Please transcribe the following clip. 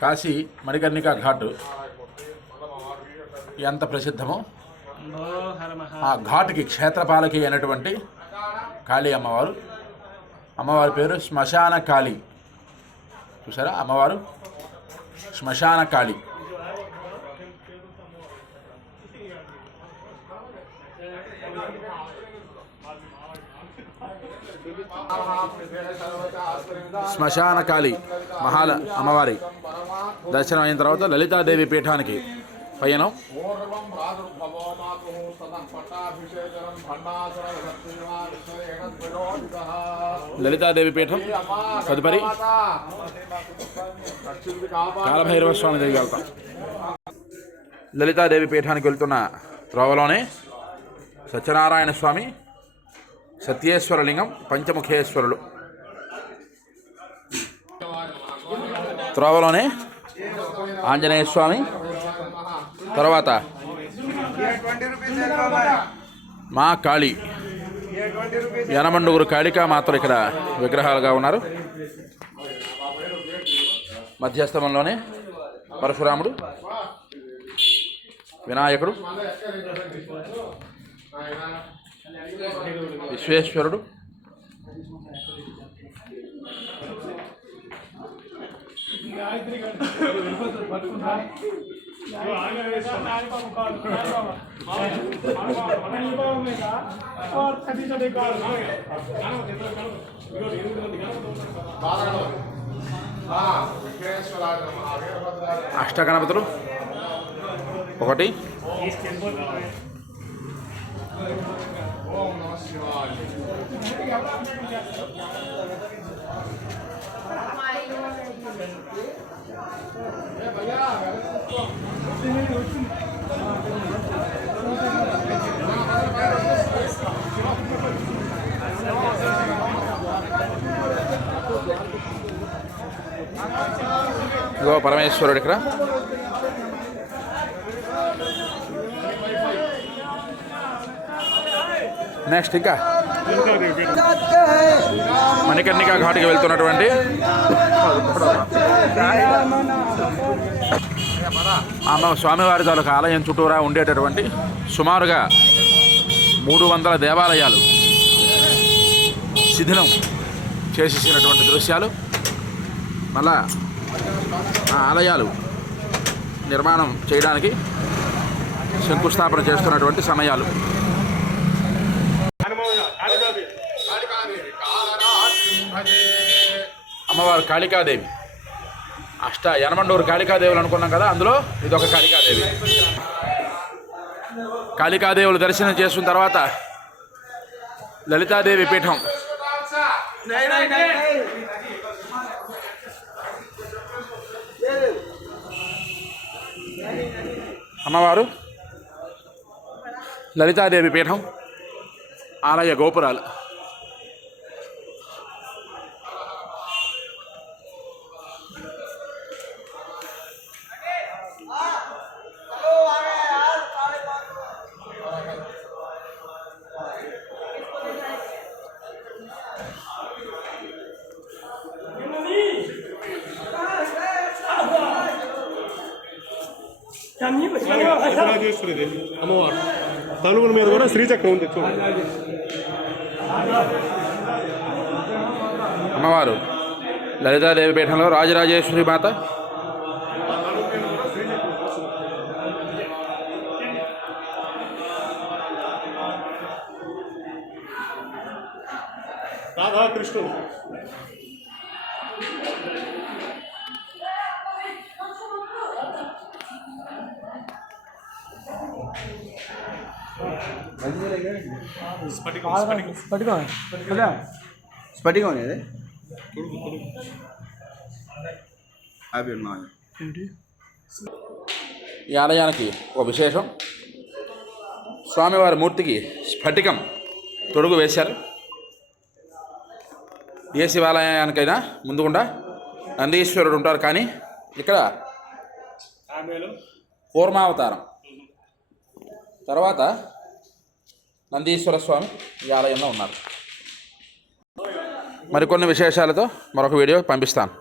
కాశీ మణికర్ణికా ఘాటు ఎంత ప్రసిద్ధమో ఆ ఘాటుకి క్షేత్రపాలకి అయినటువంటి కాళీ అమ్మవారు. అమ్మవారి పేరు శ్మశాన కాళీ. చూసారా, అమ్మవారు శ్మశాన కాళీ. శ్మశాన కాళీ మహాల అమ్మవారి దర్శనం అయిన తర్వాత లలితాదేవి పీఠానికి పయనం. లలితాదేవి పీఠం తదుపరి కాలభైరవ స్వామి దగ్గరికి వెళ్తాం. లలితాదేవి పీఠానికి వెళ్తున్న త్రోవలోనే సత్యనారాయణ స్వామి, సత్యేశ్వరలింగం, పంచముఖేశ్వరులు. త్రోవలోనే ఆంజనేయ స్వామి, తర్వాత మా కాళీ, యనమండుగురు కాళికా మాత్రం ఇక్కడ విగ్రహాలుగా ఉన్నారు. మధ్యస్థమంలోనే పరశురాముడు, వినాయకుడు, విశ్వేశ్వరుడు, అష్టగణపతులు ఒకటి, ఇగో పరమేశ్వరుడు ఇక్కడ. నెక్స్ట్ ఇంకా మణికర్ణికా ఘాటుకి వెళ్తున్నటువంటి స్వామివారి తాలూకు ఆలయం చుట్టూరా ఉండేటటువంటి సుమారుగా 300 దేవాలయాలు శిథిలం చేసేసినటువంటి దృశ్యాలు, మళ్ళా ఆ ఆలయాలు నిర్మాణం చేయడానికి శంకుస్థాపన చేస్తున్నటువంటి సమయాలు. అమ్మవారు కాళికాదేవి, యనమండూరు కాళికాదేవులు అనుకున్నాం కదా, అందులో ఇదొక కాళికాదేవి. కాళికాదేవులు దర్శనం చేసుకున్న తర్వాత లలితాదేవి పీఠం. అమ్మవారు లలితాదేవి పీఠం ఆలయ గోపురాలు. అమ్మవారు తలుపుల మీద కూడా శ్రీచక్రం ఉంది. అమ్మవారు లలితాదేవి పీఠంలో రాజరాజేశ్వరి మాత, రాధాకృష్ణుడు, స్ఫటికం అనేది ఈ ఆలయానికి ఒక విశేషం. స్వామివారి మూర్తికి స్ఫటికం తొడుగు వేశారు. ఏ శివాలయానికైనా ముందుకుండా నందీశ్వరుడు ఉంటారు, కానీ ఇక్కడ కూర్మావతారం తర్వాత నందీశ్వర స్వామి ఈ ఆలయంలో ఉన్నారు. మరికొన్ని విశేషాలతో మరొక వీడియో పంపిస్తాను.